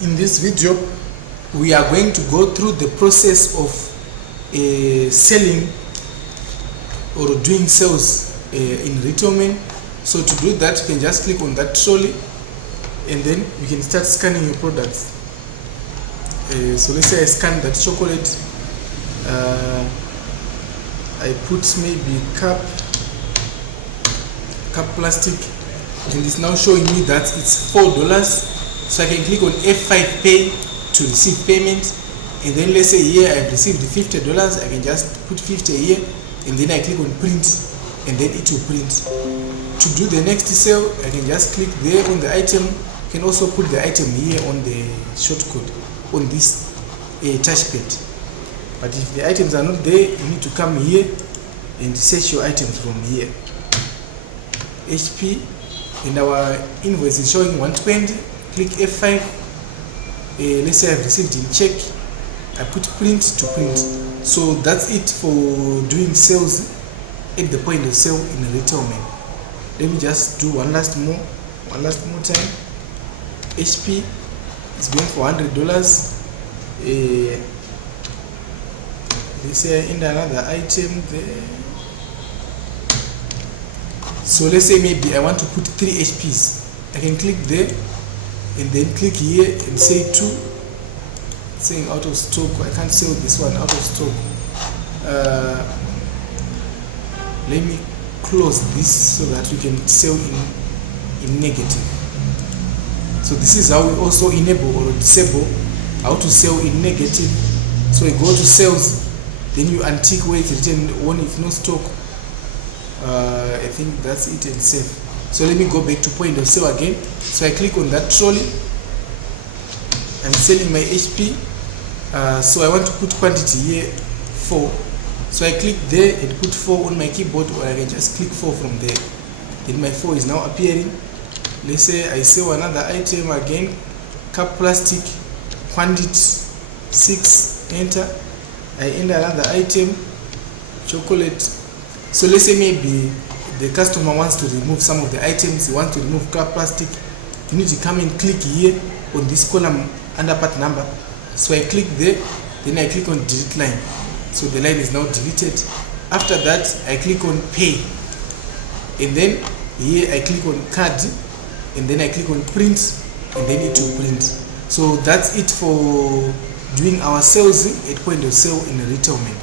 In this video, we are going to go through the process of selling or doing sales in Retailman. So to do that, you can just click on that trolley and then you can start scanning your products. So let's say I scan that chocolate. I put maybe cup plastic, and it's now showing me that it's $4. So I can click on F5 pay to receive payment, and then let's say here I've received $50. I can just put 50 here, and then I click on print, and then it will print. To do the next sale, I can just click there on the item. You can also put the item here on the shortcode on this touchpad. But if the items are not there, you need to come here and search your items from here. HP, and our invoice is showing 120. Click F5. Let's say I've received in check. I put print to print. So that's it for doing sales at the point of sale in a Retailman. Let me just do one last more time. HP is going for $100. Let's say I enter another item there. So let's say maybe I want to put 3 HPs. I can click there and then click here and say 2. It's saying out of stock. I can't sell this one, out of stock. Let me close this so that we can sell in negative. So this is how we also enable or disable how to sell in negative. So you go to sales, then you untick where it's written on if no stock. I think that's it, and save. So let me go back to point of sale again. So I click on that trolley. I'm selling my HP. So I want to put quantity here 4. So I click there and put 4 on my keyboard, or I can just click 4 from there. Then my 4 is now appearing. Let's say I sell another item again, cup plastic, quantity 6, enter. I enter another item, chocolate. So let's say maybe the customer wants to remove some of the items. He wants to remove cup plastic. You need to come and click here on this column under part number. So I click there, then I click on delete line. So the line is now deleted. After that, I click on pay, and then here I click on card, and then I click on print, and then it will print. So that's it for doing our sales at point of sale in a Retailman.